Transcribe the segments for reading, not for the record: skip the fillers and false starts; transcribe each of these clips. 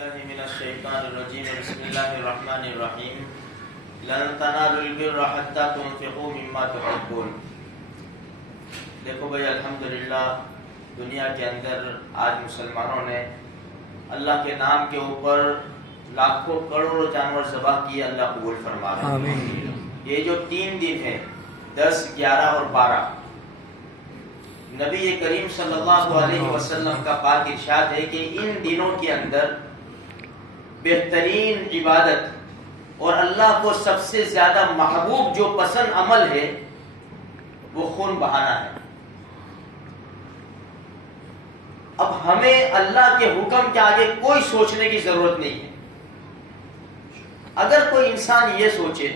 بالله من الشيطان الرجيم بسم الله الرحمن الرحيم لن تنالوا البر حتى تنفقوا مما تحبون. دیکھو بھائی الحمدللہ دنیا کے اندر آج مسلمانوں نے اللہ کے نام کے اوپر لاکھوں کروڑوں جانور ذبح کیے. اللہ قبول فرما رہا ہے. یہ جو 3 دن ہے 10, 11 اور 12 نبی کریم صلی اللہ علیہ وسلم کا پاک ارشاد ہے کہ ان دنوں کے اندر بہترین عبادت اور اللہ کو سب سے زیادہ محبوب جو پسند عمل ہے وہ خون بہانا ہے. اب ہمیں اللہ کے حکم کے آگے کوئی سوچنے کی ضرورت نہیں ہے. اگر کوئی انسان یہ سوچے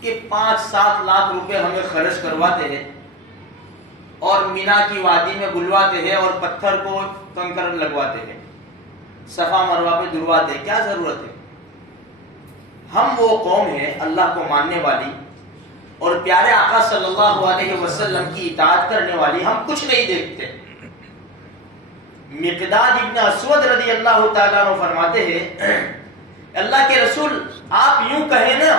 کہ 5-7 لاکھ روپے ہمیں خرچ کرواتے ہیں اور مینا کی وادی میں بلواتے ہیں اور پتھر کو کنکر لگواتے ہیں, صفا مروہ پہ دھلواتے ہیں, کیا ضرورت ہے؟ ہم وہ قوم ہیں اللہ کو ماننے والی اور پیارے آقا صلی اللہ علیہ وسلم کی اطاعت کرنے والی. ہم کچھ نہیں دیکھتے. مقداد ابن اسود رضی اللہ تعالیٰ عنہ فرماتے ہیں اللہ کے رسول آپ یوں کہیں نا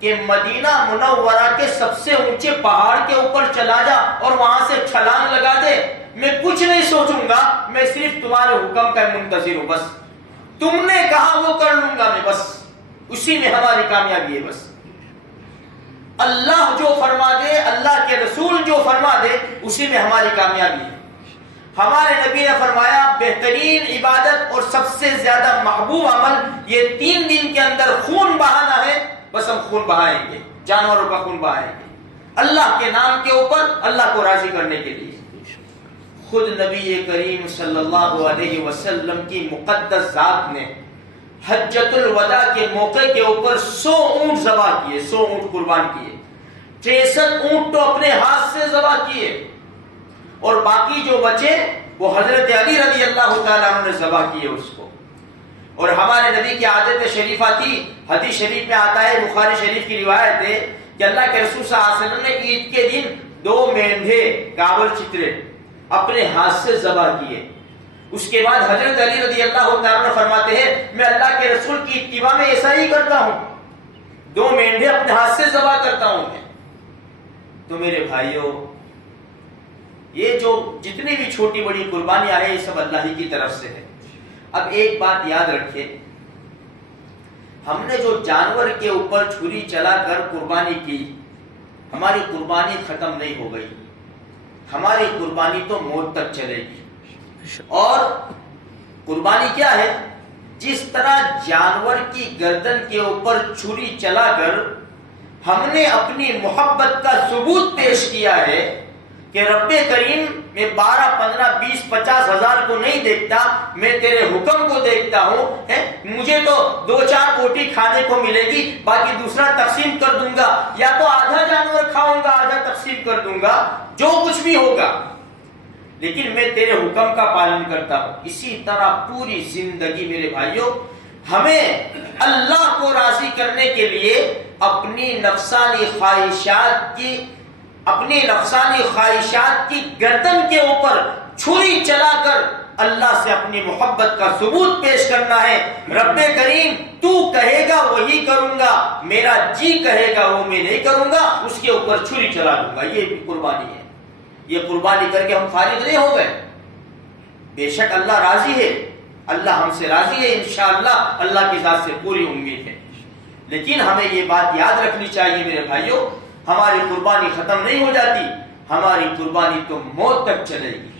کہ مدینہ منورہ کے سب سے اونچے پہاڑ کے اوپر چلا جا اور وہاں سے چھلانگ لگا دے, میں کچھ نہیں سوچوں گا, میں صرف تمہارے حکم کا منتظر ہوں. بس تم نے کہا وہ کر لوں گا میں, بس اسی میں ہماری کامیابی ہے. بس اللہ جو فرما دے, اللہ کے رسول جو فرما دے, اسی میں ہماری کامیابی ہے. ہمارے نبی نے فرمایا بہترین عبادت اور سب سے زیادہ محبوب عمل یہ 3 دن کے اندر خون بہانا ہے. بس ہم خون بہائیں گے, جانوروں کا خون بہائیں گے اللہ کے نام کے اوپر, اللہ کو راضی کرنے کے لیے. خود نبی کریم صلی اللہ علیہ وسلم کی مقدس ذات نے حجۃ الوداع کے موقع کے اوپر 100 اونٹ ذبح کیے, 100 اونٹ قربان کیے. 63 اونٹ تو اپنے ہاتھ سے ذبح کیے اور باقی جو بچے وہ حضرت علی رضی اللہ تعالیٰ عنہ نے ذبح کیے اس کو. اور ہمارے نبی کی عادت شریفہ تھی, حدیث شریف میں آتا ہے, بخاری شریف کی روایت ہے کہ اللہ کے رسول صلی اللہ علیہ وسلم نے عید کے دن 2 مینڈھے کابل چترے اپنے ہاتھ سے ذبح کیے. اس کے بعد حضرت علی رضی اللہ تعالیٰ عنہ فرماتے ہیں میں اللہ کے رسول کی اتباع میں ایسا ہی کرتا ہوں, 2 مینڈھے اپنے ہاتھ سے ذبح کرتا ہوں میں. تو میرے بھائیوں, یہ جو جتنی بھی چھوٹی بڑی قربانیاں ہیں یہ سب اللہ ہی کی طرف سے ہے. اب ایک بات یاد رکھیے, ہم نے جو جانور کے اوپر چھری چلا کر قربانی کی, ہماری قربانی ختم نہیں ہو گئی, ہماری قربانی تو موت تک چلے گی. اور قربانی کیا ہے؟ جس طرح جانور کی گردن کے اوپر چھری چلا کر ہم نے اپنی محبت کا ثبوت پیش کیا ہے کہ رب کریم میں 12, 15, 20, 50 ہزار کو نہیں دیکھتا, میں تیرے حکم کو دیکھتا ہوں. مجھے تو 2-4 روٹی کھانے کو ملے گی, باقی دوسرا تقسیم کر دوں گا, یا تو آدھا جانور کھاؤں گا آدھا تقسیم کر دوں گا, جو کچھ بھی ہوگا, لیکن میں تیرے حکم کا پالن کرتا ہوں. اسی طرح پوری زندگی میرے بھائیوں ہمیں اللہ کو راضی کرنے کے لیے اپنی نفسانی خواہشات کی گردن کے اوپر چھری چلا کر اللہ سے اپنی محبت کا ثبوت پیش کرنا ہے. رب کریم تو کہے گا وہی کروں گا, میرا جی کہے گا وہ میں نہیں کروں گا, اس کے اوپر چھری چلا دوں گا. یہ بھی قربانی ہے. یہ قربانی کر کے ہم فارغ نہیں ہو گئے. بے شک اللہ راضی ہے, اللہ ہم سے راضی ہے انشاءاللہ, اللہ کی ذات سے پوری امید ہے. لیکن ہمیں یہ بات یاد رکھنی چاہیے میرے بھائیوں, ہماری قربانی ختم نہیں ہو جاتی, ہماری قربانی تو موت تک چلے گی.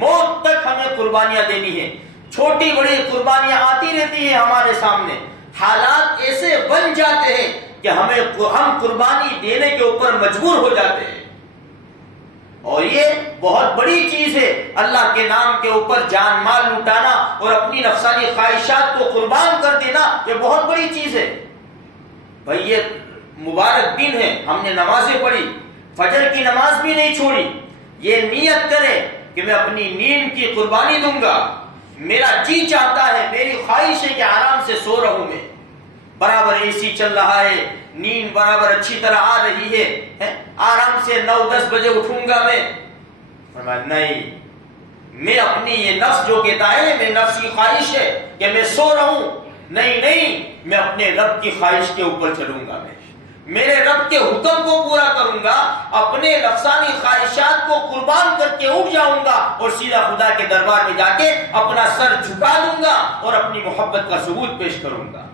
موت تک ہمیں قربانیاں دینی ہیں. چھوٹی بڑی قربانیاں آتی رہتی ہیں ہمارے سامنے, حالات ایسے بن جاتے ہیں کہ ہم قربانی دینے کے اوپر مجبور ہو جاتے ہیں. اور یہ بہت بڑی چیز ہے, اللہ کے نام کے اوپر جان مال لٹانا اور اپنی نفسانی خواہشات کو قربان کر دینا, یہ بہت بڑی چیز ہے. بھائی یہ مبارک دن ہے, ہم نے نمازیں پڑھی, فجر کی نماز بھی نہیں چھوڑی. یہ نیت کرے کہ میں اپنی نیند کی قربانی دوں گا, میرا جی چاہتا ہے, میری خواہش ہے کہ آرام سے سو رہوں میں, برابر اے سی چل رہا ہے, نیند برابر اچھی طرح آ رہی ہے, آرام سے 9-10 بجے اٹھوں گا میں. فرمایا نہیں, میں اپنی یہ نفس جو کہتا ہے میری نفس کی خواہش ہے کہ میں سو رہا ہوں، نہیں، میں اپنے رب کی خواہش کے اوپر چلوں گا، میں میرے رب کے حکم کو پورا کروں گا، اپنے نفسانی خواہشات کو قربان کر کے اٹھ جاؤں گا اور سیدھا خدا کے دربار میں جا کے اپنا سر جھکا دوں گا اور اپنی محبت کا ثبوت پیش کروں گا۔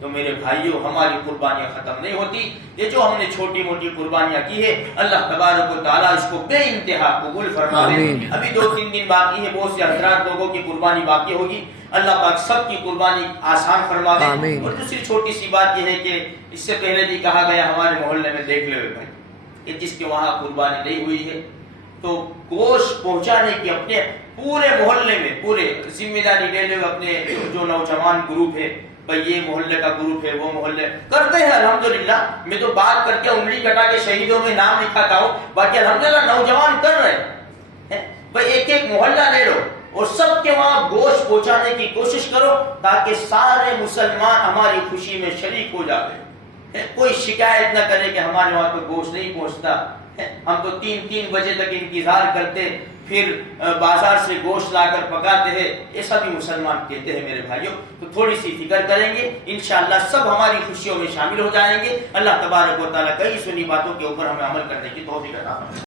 تو میرے بھائیوں، ہماری قربانیاں ختم نہیں ہوتی، یہ جو ہم نے چھوٹی موٹی قربانیاں کی ہے اللہ تبارک و تعالیٰ اس کو بے انتہا قبول فرمائے۔ ابھی 2-3 دن باقی ہے، بہت سے حضرات لوگوں کی قربانی باقی ہوگی، اللہ پاک سب کی قربانی آسان فرما دے۔ اور دوسری چھوٹی سی بات یہ ہے کہ اس سے پہلے بھی کہا گیا ہمارے محلے میں، دیکھ لے بھائی کہ جس کے وہاں قربانی نہیں ہوئی ہے تو گوشت پہنچانے کی اپنے پورے محلے میں پورے ذمہ داری لے لے، اپنے جو نوجوان گروپ ہے، بھائی یہ محلے کا گروپ ہے، وہ محلے کرتے ہیں الحمدللہ۔ میں تو بات کر کے انگلی کٹا کے شہیدوں میں نام لکھاتا ہوں، باقی الحمدللہ نوجوان کر رہے ہیں۔ بھائی ایک محلہ لے لو اور سب کے وہاں گوشت پہنچانے کی کوشش کرو تاکہ سارے مسلمان ہماری خوشی میں شریک ہو جائے، کوئی شکایت نہ کرے کہ ہمارے وہاں تو گوشت نہیں پہنچتا، ہم تو 3 بجے تک انتظار کرتے پھر بازار سے گوشت لا کر پکاتے ہیں، ایسا بھی مسلمان کہتے ہیں میرے بھائیوں۔ تو تھوڑی سی فکر کریں گے، انشاءاللہ سب ہماری خوشیوں میں شامل ہو جائیں گے۔ اللہ تبارک و تعالیٰ کئی سنی باتوں کے اوپر ہمیں عمل کرنے کی توفیق عطا فرمائے۔